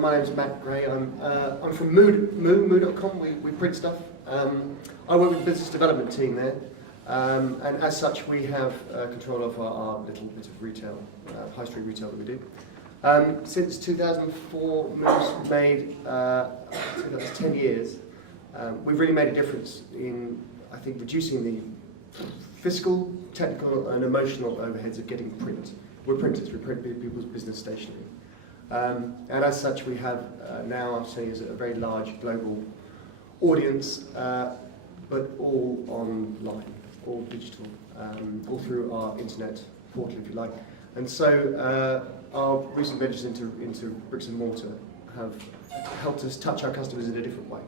My name's Matt Gray. I'm from Moo.com. We print stuff. I work with the business development team there, and as such, we have control of our little bit of retail, high street retail that we do. Since 2004, Moo's made, I think that's 10 years. We've really made a difference in, I think, reducing the fiscal, technical, and emotional overheads of getting print. We're printers. We print people's business stationery. And as such, we have now, I'd say, is a very large global audience, but all online, all digital, all through our internet portal, if you like. And so our recent ventures into bricks and mortar have helped us touch our customers in a different way.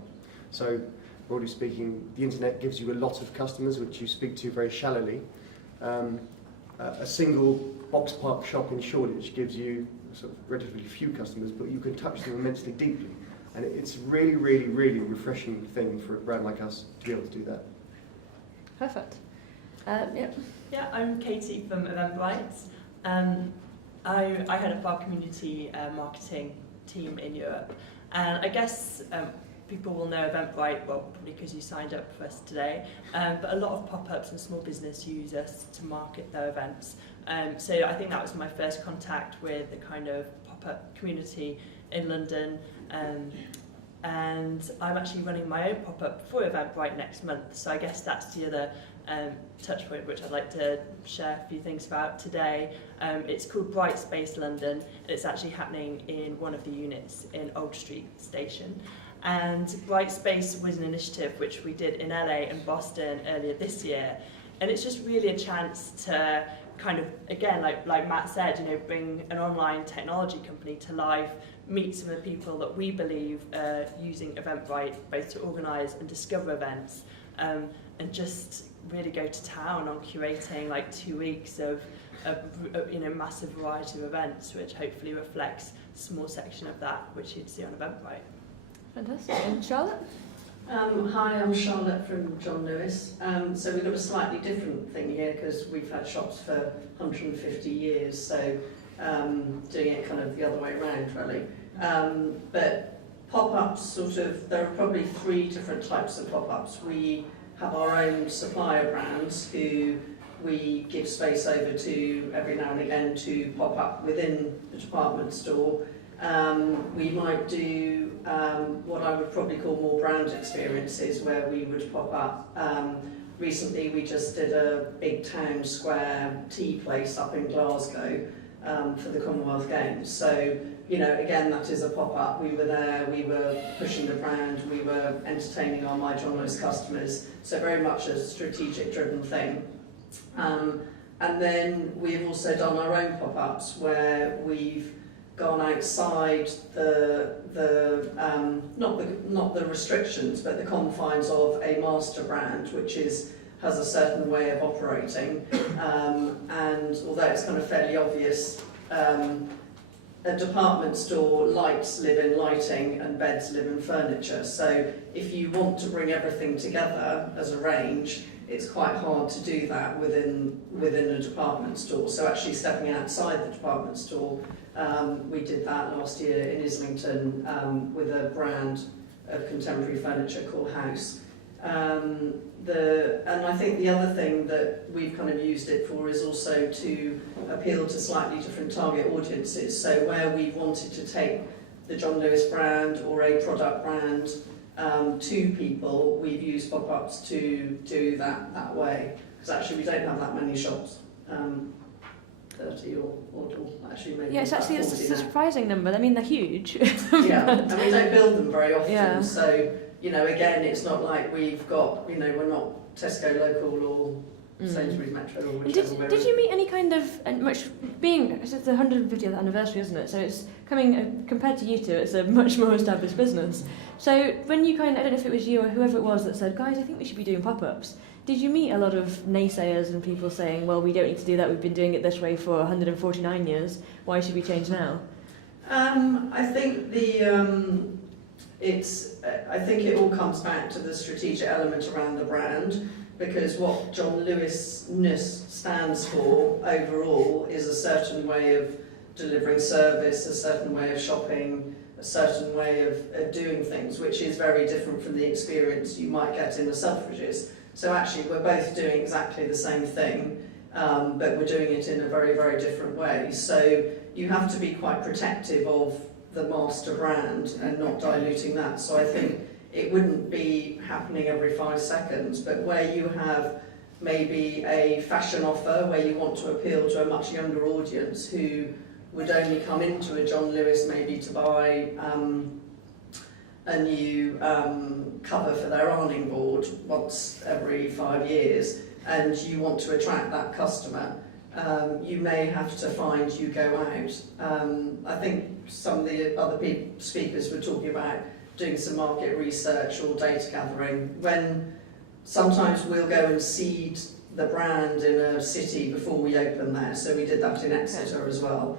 So, broadly speaking, the internet gives you a lot of customers which you speak to very shallowly. A single box park shop in Shoreditch gives you sort of relatively few customers, but you can touch them immensely deeply. And it's really, really, really refreshing thing for a brand like us to be able to do that. Perfect. Yeah, I'm Katie from Eventbrite. I head up our community marketing team in Europe. And I guess people will know Eventbrite, well, probably because you signed up for us today, but a lot of pop-ups and small business use us to market their events. So I think that was my first contact with the kind of pop-up community in London. And I'm actually running my own pop-up for Eventbrite next month. So I guess that's the other touch point which I'd like to share a few things about today. It's called Bright Space London. It's actually happening in one of the units in Old Street Station. And Bright Space was an initiative which we did in LA and Boston earlier this year. And it's just really a chance to kind of, again, like Matt said, bring an online technology company to life, meet some of the people that we believe are using Eventbrite both to organise and discover events, and just really go to town on curating like 2 weeks of a massive variety of events, which hopefully reflects a small section of that which you'd see on Eventbrite. Fantastic. And Charlotte? Hi, I'm Charlotte from John Lewis. So we've got a slightly different thing here because we've had shops for 150 years, so doing it kind of the other way around, really. But pop-ups, there are probably 3 different types of pop-ups. We have our own supplier brands who we give space over to every now and again to pop up within the department store. We might do what I would probably call more brand experiences where we would pop up. Recently we just did a big town square tea place up in Glasgow for the Commonwealth Games. So, again, that is a pop-up. We were there, we were pushing the brand, we were entertaining our My John Lewis customers. So very much a strategic driven thing. And then we've also done our own pop-ups where we've gone outside not the restrictions, but the confines of a master brand, which has a certain way of operating. And although it's kind of fairly obvious, a department store, lights live in lighting and beds live in furniture. So if you want to bring everything together as a range, it's quite hard to do that within a department store. So actually stepping outside the department store, we did that last year in Islington with a brand of contemporary furniture called House. And I think the other thing that we've kind of used it for is also to appeal to slightly different target audiences. So where we wanted to take the John Lewis brand or a product brand to people, we've used pop-ups to do that way. Because actually we don't have that many shops. 30 or actually maybe. Yeah, it's actually a surprising number. I mean, they're huge. Yeah, and we don't build them very often. Yeah. So, again, it's not like we've got, we're not Tesco local or Sainsbury's Metro or whichever. Did you meet any kind of, it's the 150th anniversary, isn't it? So it's coming, compared to you two, it's a much more established business. So when you I don't know if it was you or whoever it was that said, guys, I think we should be doing pop-ups. Did you meet a lot of naysayers and people saying, well, we don't need to do that, we've been doing it this way for 149 years, why should we change now? I think I think it all comes back to the strategic element around the brand, because what John Lewis-ness stands for overall is a certain way of delivering service, a certain way of shopping, a certain way of doing things, which is very different from the experience you might get in a Selfridges. So actually we're both doing exactly the same thing, but we're doing it in a very, very different way. So you have to be quite protective of the master brand and not diluting that. So I think it wouldn't be happening every 5 seconds, but where you have maybe a fashion offer where you want to appeal to a much younger audience who would only come into a John Lewis maybe to buy a new cover for their ironing board once every 5 years, and you want to attract that customer, you may have to find you go out. I think some of the other speakers were talking about doing some market research or data gathering, when sometimes we'll go and seed the brand in a city before we open there. So we did that in Exeter as well.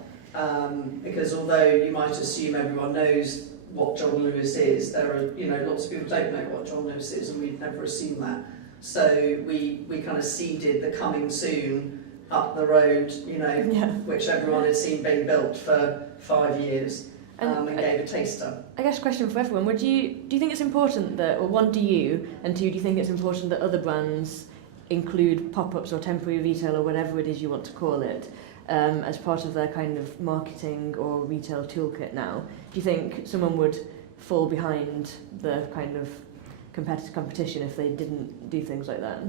Because although you might assume everyone knows what John Lewis is, there are, you know, lots of people don't know what John Lewis is, and we'd never assumed that. So we kind of seeded the coming soon up the road, you know, which everyone had seen being built for 5 years, and gave a taster. I guess a question for everyone, do you think it's important that, or one, do you, and two, do you think it's important that other brands include pop-ups or temporary retail or whatever it is you want to call it, as part of their kind of marketing or retail toolkit now? Do you think someone would fall behind the kind of competition if they didn't do things like that?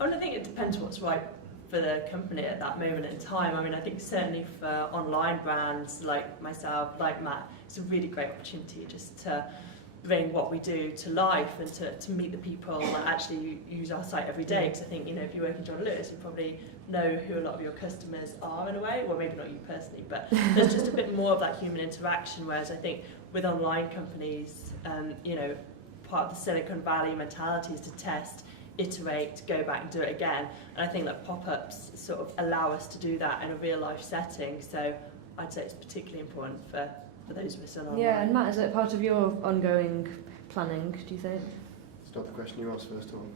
Well, I think it depends what's right for the company at that moment in time. I mean, I think certainly for online brands like myself, like Matt, it's a really great opportunity just to bring what we do to life and to meet the people that actually use our site every day. Because I think, you know, if you work in John Lewis, you probably know who a lot of your customers are in a way, well, maybe not you personally, but there's just a bit more of that human interaction, whereas I think with online companies, you know, part of the Silicon Valley mentality is to test, iterate, go back and do it again. And I think that pop-ups sort of allow us to do that in a real life setting. So I'd say it's particularly important for those of us online. Yeah, and Matt, is it part of your ongoing planning, do you think? It's not the question you asked first of all.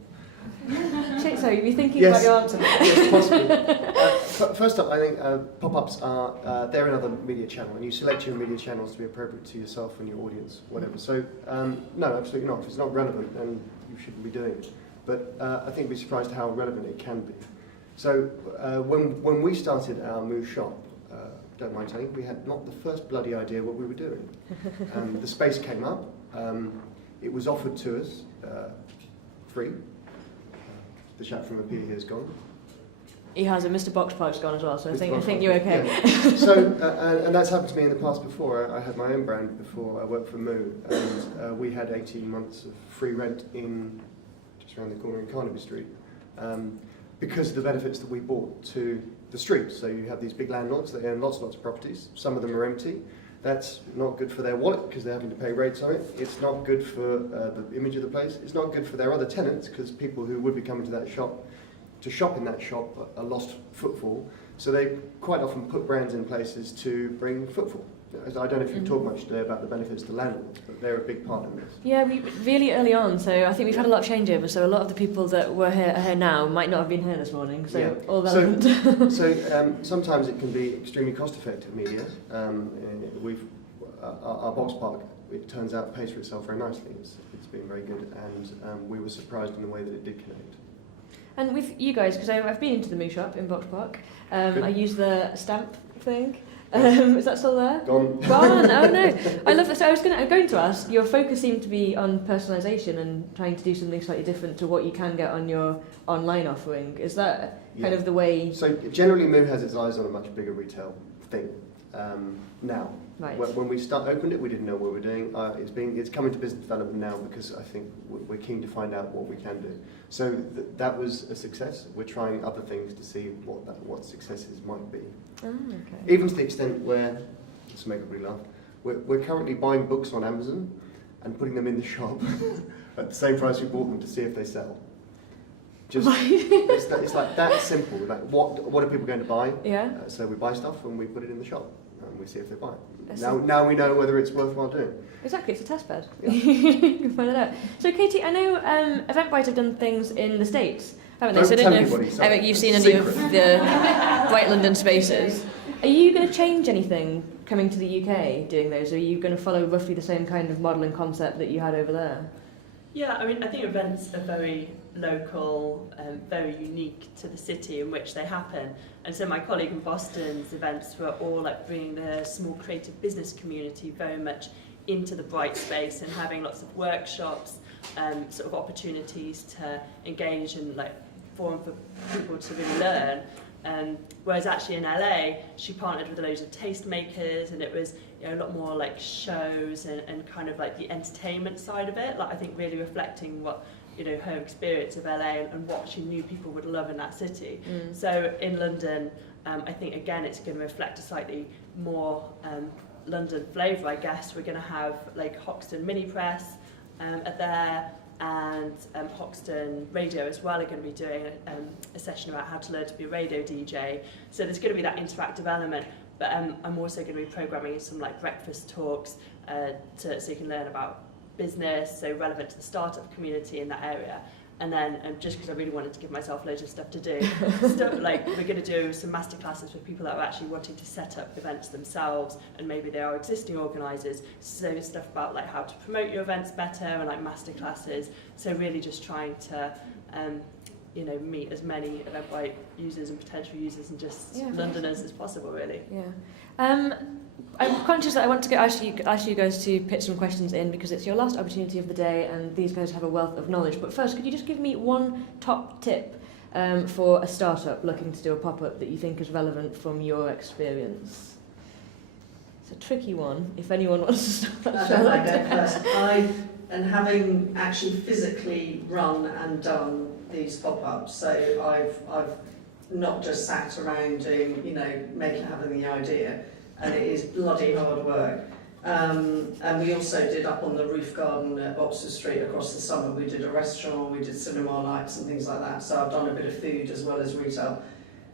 So you'd be thinking about your answer. Yes, possibly. First up, I think pop-ups are, they're another media channel, and you select your media channels to be appropriate to yourself and your audience, whatever. So, no, absolutely not. If it's not relevant, then you shouldn't be doing it. But I think you'd be surprised how relevant it can be. So, when we started our Moo shop, don't mind telling, we had not the first bloody idea what we were doing. The space came up, it was offered to us free. The chap from McPhee here is gone. He has, and Mr. Boxpark's gone as well, so I think you're okay. Yeah. So, and that's happened to me in the past before. I had my own brand before I worked for Moo, and we had 18 months of free rent in just around the corner in Carnegie Street, because of the benefits that we brought to the street. So you have these big landlords that own lots and lots of properties. Some of them are empty. That's not good for their wallet because they're having to pay rates on it. It's not good for the image of the place. It's not good for their other tenants because people who would be coming to that shop to shop in that shop are lost footfall. So they quite often put brands in places to bring footfall. I don't know if you've talked much today about the benefits to landlords, but they're a big part of this. Yeah, we really early on, so I think we've had a lot of changeover, so a lot of the people that were here now might not have been here this morning, so yeah. all relevant. So sometimes it can be extremely cost-effective media. Our box park, it turns out, pays for itself very nicely. It's been very good, and we were surprised in the way that it did connect. And with you guys, because I've been into the Moo shop in Box Park, I use the stamp thing. Is that still there? Gone. Gone. Oh no! I love this. So I'm going to ask. Your focus seemed to be on personalisation and trying to do something slightly different to what you can get on your online offering. Is that kind of the way? So generally, Moo has its eyes on a much bigger retail thing now. Right. When we opened it, we didn't know what we were doing. It's coming to business development now because I think we're keen to find out what we can do. So that was a success. We're trying other things to see what successes might be. Oh, okay. Even to the extent where, let's make everybody laugh, we're currently buying books on Amazon and putting them in the shop at the same price we bought them to see if they sell. Just it's like that simple. Like what are people going to buy? Yeah. So we buy stuff and we put it in the shop and we see if they buy it. Now we know whether it's worthwhile doing. Exactly, it's a test bed. Yeah. You can find it out. So Katie, I know Eventbrite have done things in the States, haven't they? Don't So I tell don't know anybody, if sorry. you've seen any of the Bright London spaces. Are you going to change anything coming to the UK doing those? Are you going to follow roughly the same kind of model and concept that you had over there? Yeah, I mean, I think events are very local, very unique to the city in which they happen. And so my colleague in Boston's events were all like bringing the small creative business community very much into the Bright space and having lots of workshops, sort of opportunities to engage and like forum for people to really learn. Whereas actually in LA, she partnered with loads of tastemakers, and it was, you know, a lot more like shows and kind of like the entertainment side of it. Like I think really reflecting what, you know, her experience of LA and what she knew people would love in that city. So in London, I think again it's going to reflect a slightly more London flavour, I guess. We're going to have like Hoxton Mini Press at there, and Hoxton Radio as well are going to be doing a session about how to learn to be a radio DJ. So there's going to be that interactive element, but I'm also going to be programming some like breakfast talks so you can learn about business, so relevant to the startup community in that area. And then just because I really wanted to give myself loads of stuff to do, like we're going to do some masterclasses with people that are actually wanting to set up events themselves, and maybe they are existing organisers. So stuff about like how to promote your events better, and like masterclasses. So really just trying to, you know, meet as many Eventbrite users and potential users and just Londoners as possible, really. Yeah. I'm conscious that I want to ask you guys to pitch some questions in, because it's your last opportunity of the day and these guys have a wealth of knowledge. But first, could you just give me one top tip for a startup looking to do a pop-up that you think is relevant from your experience? It's a tricky one, if anyone wants to start. I go first. And having actually physically run and done these pop-ups, so I've not just sat around doing, you know, having the idea. And it is bloody hard work. And we also did up on the roof garden at Oxford Street across the summer. We did a restaurant, we did cinema nights and things like that. So I've done a bit of food as well as retail.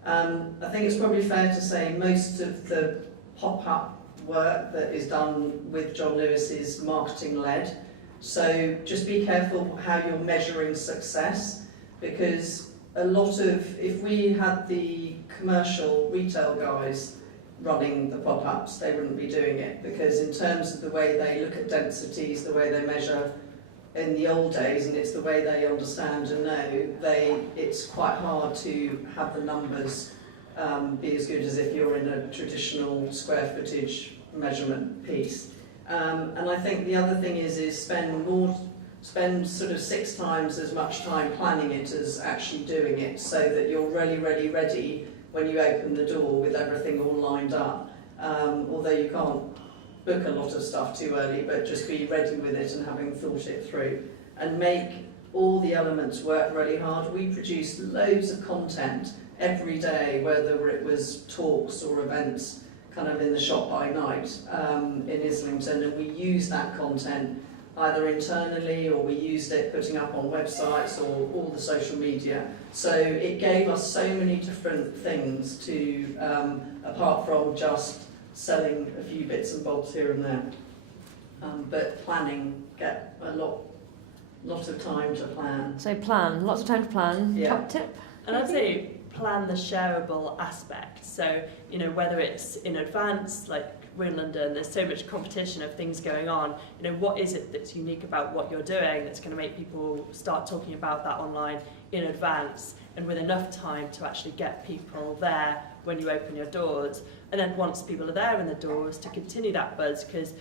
I think it's probably fair to say most of the pop-up work that is done with John Lewis is marketing-led. So just be careful how you're measuring success, because a lot of, if we had the commercial retail guys running the pop-ups, they wouldn't be doing it, because in terms of the way they look at densities, the way they measure in the old days, and it's the way they understand and know, it's quite hard to have the numbers be as good as if you're in a traditional square footage measurement piece. And I think the other thing is spend sort of 6 times as much time planning it as actually doing it, so that you're really ready when you open the door with everything all lined up. Although you can't book a lot of stuff too early, but just be ready with it and having thought it through. And make all the elements work really hard. We produced loads of content every day, whether it was talks or events kind of in the shop by night in Islington, and we used that content either internally, or we used it putting up on websites or all the social media. So it gave us so many different things to, apart from just selling a few bits and bobs here and there. But planning, get a lot of time to plan. So plan, lots of time to plan. Yeah. Top tip? And I'd say plan the shareable aspect. So, you know, whether it's in advance, like we're in London, there's so much competition of things going on. You know, what is it that's unique about what you're doing that's going to make people start talking about that online in advance, and with enough time to actually get people there when you open your doors. And then once people are there in the doors, to continue that buzz, because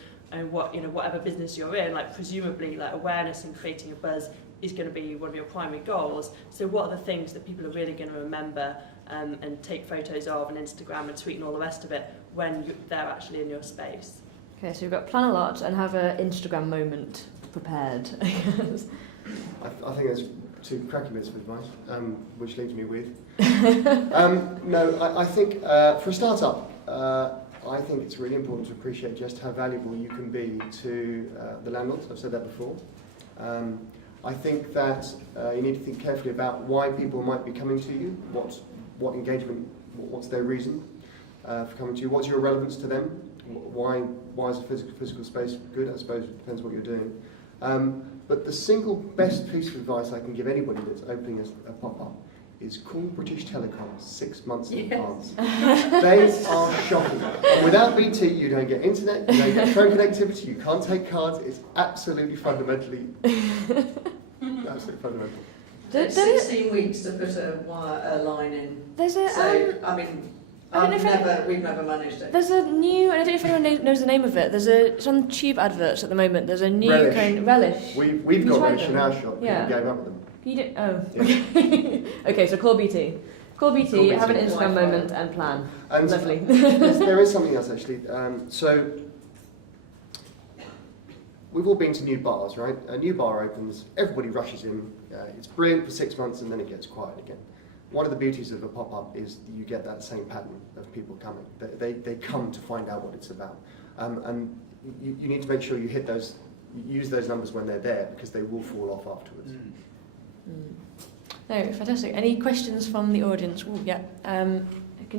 whatever business you're in, like presumably like awareness and creating a buzz is going to be one of your primary goals. So what are the things that people are really going to remember and take photos of and Instagram and tweet and all the rest of it when they're actually in your space? Okay, so we've got plan a lot and have an Instagram moment prepared, I guess. I think that's 2 cracking bits of advice, which leaves me with. I think for a startup, I think it's really important to appreciate just how valuable you can be to the landlords. I've said that before. I think that you need to think carefully about why people might be coming to you, what engagement, what's their reason for coming to you, what's your relevance to them, why is a physical space good? I suppose it depends what you're doing. But the single best piece of advice I can give anybody that's opening a pop-up is call British Telecom 6 months in advance. They are shocking. And without BT, you don't get internet, you don't get phone connectivity, you can't take cards. It's absolutely fundamentally, absolutely fundamental. It's 16 weeks to put a line in. There's a, So, I mean, we've never managed it. there's a new, I don't know if anyone knows the name of it, it's on tube adverts at the moment, there's a new Relish. kind Relish. We've You got tried Relish in them? our shop. Yeah. We gave up with them. You did, oh. Yeah. Okay, so call BT. Call BT, Call BT. have an Instagram Wi-Fi. moment and plan. And Lovely. there is something else actually. So we've all been to new bars, right? A new bar opens, everybody rushes in. It's brilliant for 6 months and then it gets quiet again. One of the beauties of a pop-up is you get that same pattern of people coming. They come to find out what it's about. And you need to make sure you hit those, use those numbers when they're there because they will fall off afterwards. No, fantastic. Any questions from the audience? Ooh, yeah.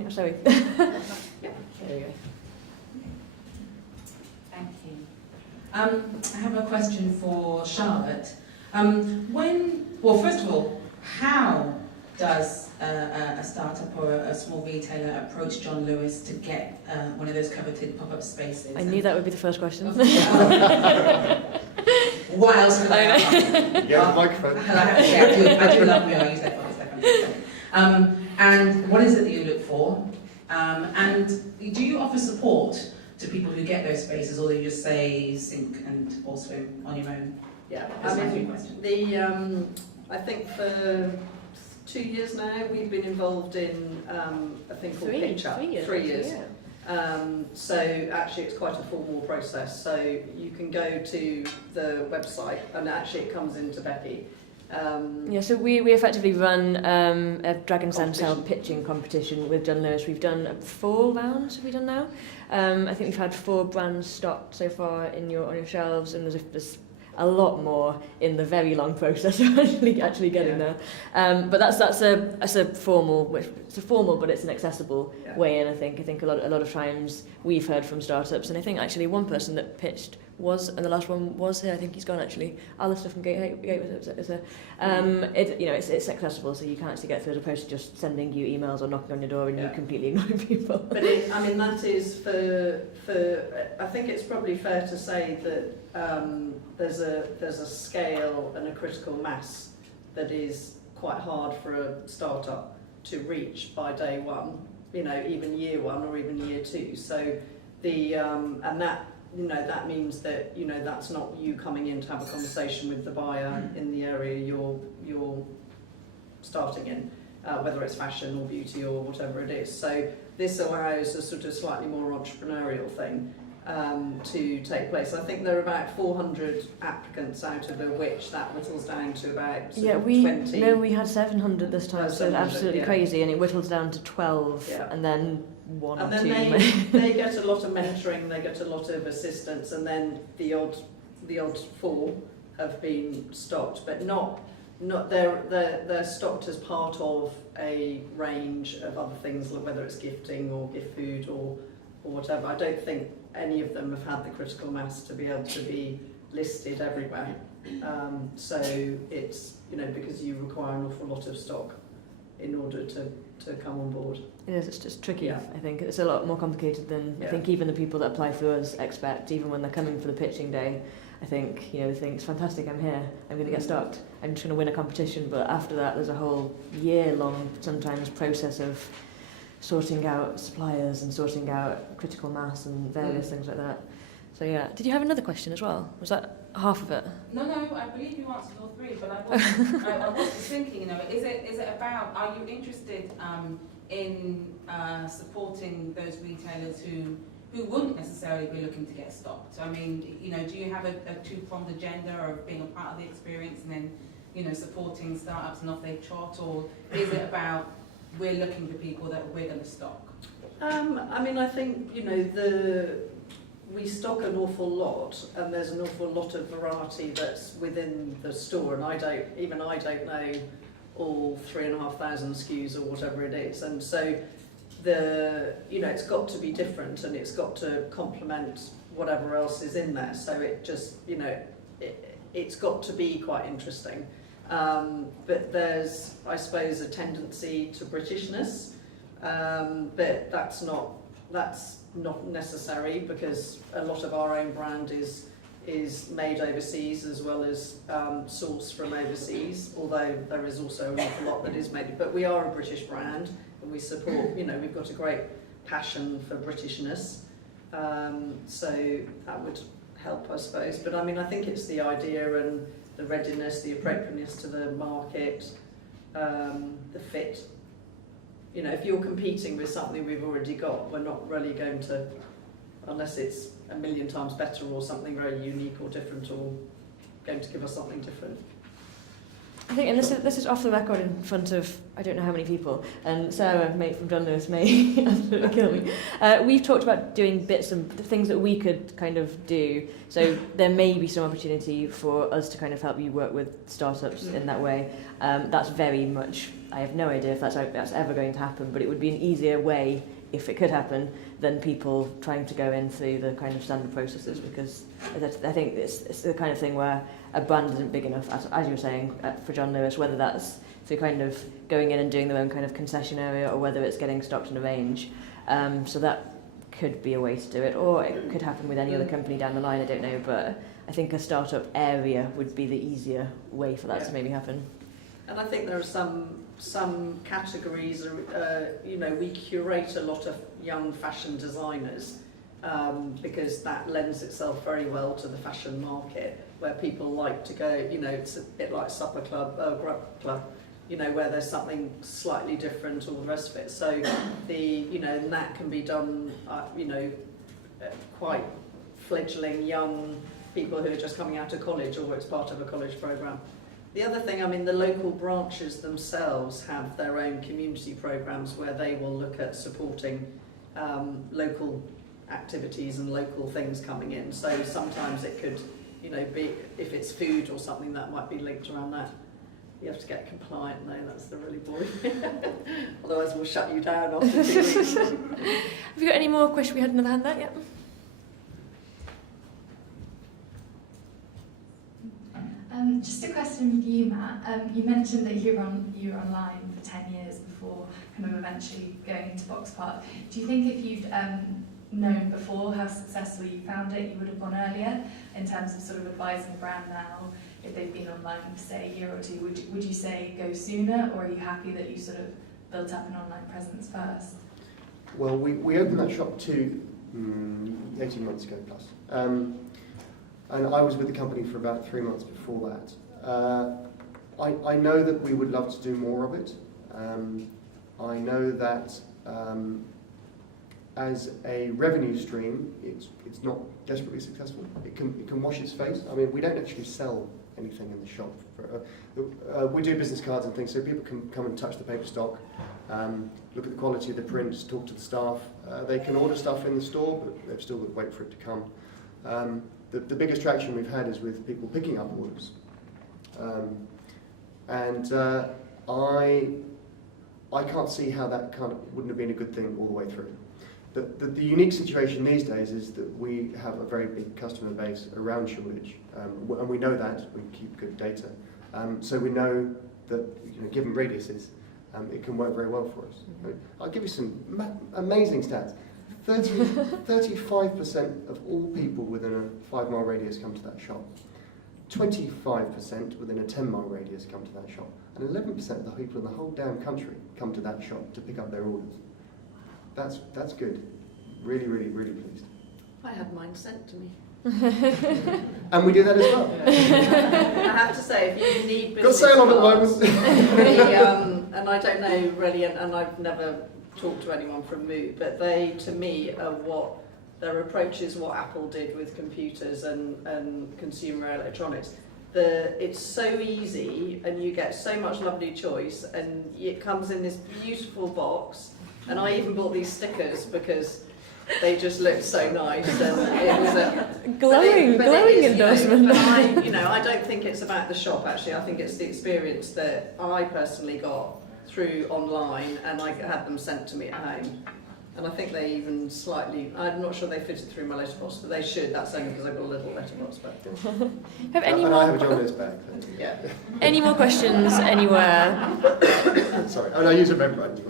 Sorry. Yeah. There we go. Thank you. I have a question for Charlotte. Well, first of all, how does a startup or a small retailer approach John Lewis to get one of those coveted pop-up spaces? I knew that would be the first question. What else could I You ask? have the microphone. I do love me. I use that for and what is it that you look for? And do you offer support to people who get those spaces, or do you just say sink and or swim on your own? Yeah, That's my I three mean, questions. I think for 2 years now we've been involved in a thing called Pitch Up. 3 years. 3 years. Yeah. So actually it's quite a formal process. So you can go to the website and actually it comes into Becky. Yeah, so we effectively run a Dragon Sand Cell Competition. pitching competition with John Lewis. We've done 4 rounds, have we done now? I think we've had 4 brands stocked so far on your shelves, and there's a lot more in the very long process of actually getting there. But that's a formal, it's a formal, but it's an accessible way in. I think a lot of times we've heard from startups, and I think actually one person that pitched was, and the last one was here. I think he's gone actually. Alistair from Gate it's accessible, so you can't actually get through as opposed to just sending you emails or knocking on your door and you completely ignore people. But that is for I think it's probably fair to say that there's a scale and a critical mass that is quite hard for a startup to reach by day one, even year 1 or even year 2. So and that means that that's not you coming in to have a conversation with the buyer in the area you're starting in, whether it's fashion or beauty or whatever it is. So this allows a sort of slightly more entrepreneurial thing to take place. I think there are about 400 applicants out of which that whittles down to about 20. No, we had 700 this time, so it's absolutely crazy, and it whittles down to 12, and then 1 and or 2. And then they get a lot of mentoring, they get a lot of assistance, and then the odd 4 have been stocked, but not they're stocked as part of a range of other things, whether it's gifting or gift food or whatever. I don't think any of them have had the critical mass to be able to be listed everywhere. So it's because you require an awful lot of stock in order to come on board. It is, it's just tricky. Yeah. I think it's a lot more complicated than I think even the people that apply through us expect. Even when they're coming for the pitching day, I think they think it's fantastic. I'm here. I'm going to get stocked. I'm just going to win a competition. But after that, there's a whole year-long sometimes process of sorting out suppliers and sorting out critical mass and various things like that. So yeah, did you have another question as well? Was that half of it? No, I believe you answered all 3, but I was just thinking, is it about, are you interested in supporting those retailers who wouldn't necessarily be looking to get stocked? I mean, do you have a 2-pronged agenda of being a part of the experience and then, supporting startups and off they trot, or is it about we're looking for people that we're going to stock? I think we stock an awful lot, and there's an awful lot of variety that's within the store, and I don't know all 3,500 SKUs or whatever it is, and so it's got to be different and it's got to complement whatever else is in there. So it just it's got to be quite interesting. But there's, I suppose, a tendency to Britishness, but that's not necessary, because a lot of our own brand is made overseas as well as sourced from overseas, although there is also an awful lot that is made. But we are a British brand, and we support, we've got a great passion for Britishness, so that would help, I suppose. But I mean, I think it's the idea and the readiness, the appropriateness to the market, the fit. If you're competing with something we've already got, we're not really going to, unless it's a million times better or something very unique or different, or going to give us something different. I think, and this is off the record in front of I don't know how many people, and Sarah, mate from John Lewis, may absolutely kill me. We've talked about doing bits and the things that we could kind of do. So there may be some opportunity for us to kind of help you work with startups in that way. That's very much, I have no idea if that's ever going to happen, but it would be an easier way, if it could happen, than people trying to go in through the kind of standard processes, because I think it's the kind of thing where a brand isn't big enough, as you were saying, for John Lewis, whether that's through kind of going in and doing their own kind of concession area, or whether it's getting stocked in a range. So that could be a way to do it, or it could happen with any other company down the line, I don't know, but I think a startup area would be the easier way for that to maybe happen. And I think there are some categories, we curate a lot of young fashion designers, because that lends itself very well to the fashion market, where people like to go, it's a bit like supper club, grub club, where there's something slightly different, all the rest of it. So and that can be done, quite fledgling young people who are just coming out of college, or it's part of a college programme. The other thing, the local branches themselves have their own community programmes where they will look at supporting local activities and local things coming in. So sometimes it could, be, if it's food or something, that might be linked around that. You have to get compliant, though, that's the really boring. Otherwise we'll shut you down after 2 weeks. Have you got any more questions? We had another hand there, yeah. Just a question for you, Matt. You mentioned that you were online for 10 years before kind of eventually going into Box Park. Do you think if you'd known before how successful you found it, you would have gone earlier in terms of sort of advising the brand now? If they've been online for, say, a year or two, would you say go sooner, or are you happy that you sort of built up an online presence first? Well, we opened that shop 18 months ago plus. And I was with the company for about 3 months before that. I know that we would love to do more of it. I know that as a revenue stream, it's not desperately successful. It can wash its face. We don't actually sell anything in the shop. We do business cards and things, so people can come and touch the paper stock, look at the quality of the prints, talk to the staff. They can order stuff in the store, but they've still got to wait for it to come. The biggest traction we've had is with people picking up orders. I can't see how that wouldn't have been a good thing all the way through. The unique situation these days is that we have a very big customer base around Shoreditch, and we know that, we keep good data. So we know that, given radiuses, it can work very well for us. I'll give you some amazing stats. 35% of all people within a 5-mile radius come to that shop. 25% within a 10-mile radius come to that shop. And 11% of the people in the whole damn country come to that shop to pick up their orders. That's good. Really, really, really pleased. I had mine sent to me. And we do that as well. I have to say, if you need business got sale on at the moment. And I don't know really, and I've never talked to anyone from Moot, but they, to me, are what their approach is what Apple did with computers and consumer electronics. It's so easy, and you get so much lovely choice, and it comes in this beautiful box. And I even bought these stickers because they just looked so nice, and it was a glowing endorsement. I don't think it's about the shop actually. I think it's the experience that I personally got through online, and I had them sent to me at home. And I think they even slightly, I'm not sure they fitted through my letterbox, but they should. That's only because I've got a little letterbox back there. Have any And I have a more, John Lewis bag. Yeah. any more questions anywhere? Sorry, and I use Eventbrite.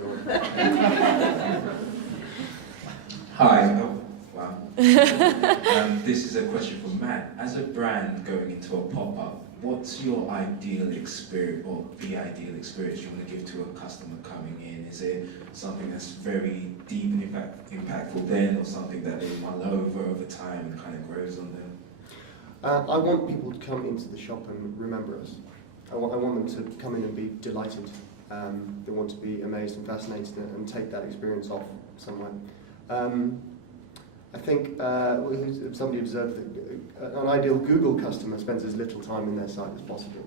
Hi. Oh, wow. This is a question for Matt. As a brand going into a pop-up, what's your ideal experience, or the ideal experience you want to give to a customer coming in? Is it something that's very deep and impactful then, or something that they mull over time and kind of grows on them? I want people to come into the shop and remember us. I want them to come in and be delighted. They want to be amazed and fascinated and take that experience off somewhere. I think somebody observed that an ideal Google customer spends as little time in their site as possible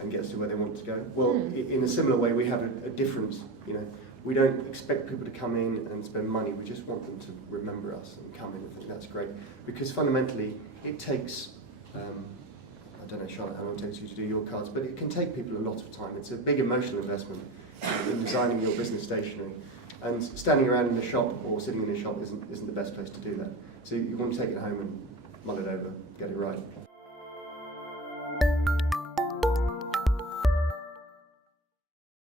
and gets to where they want to go. Well, in a similar way, we have a difference. You know, we don't expect people to come in and spend money. We just want them to remember us and come in and think that's great. Because fundamentally, it takes, I don't know, Charlotte, how long it takes you to do your cards, but it can take people a lot of time. It's a big emotional investment in designing your business stationery. And standing around in the shop or sitting in the shop isn't the best place to do that. So you want to take it home and mull it over, get it right.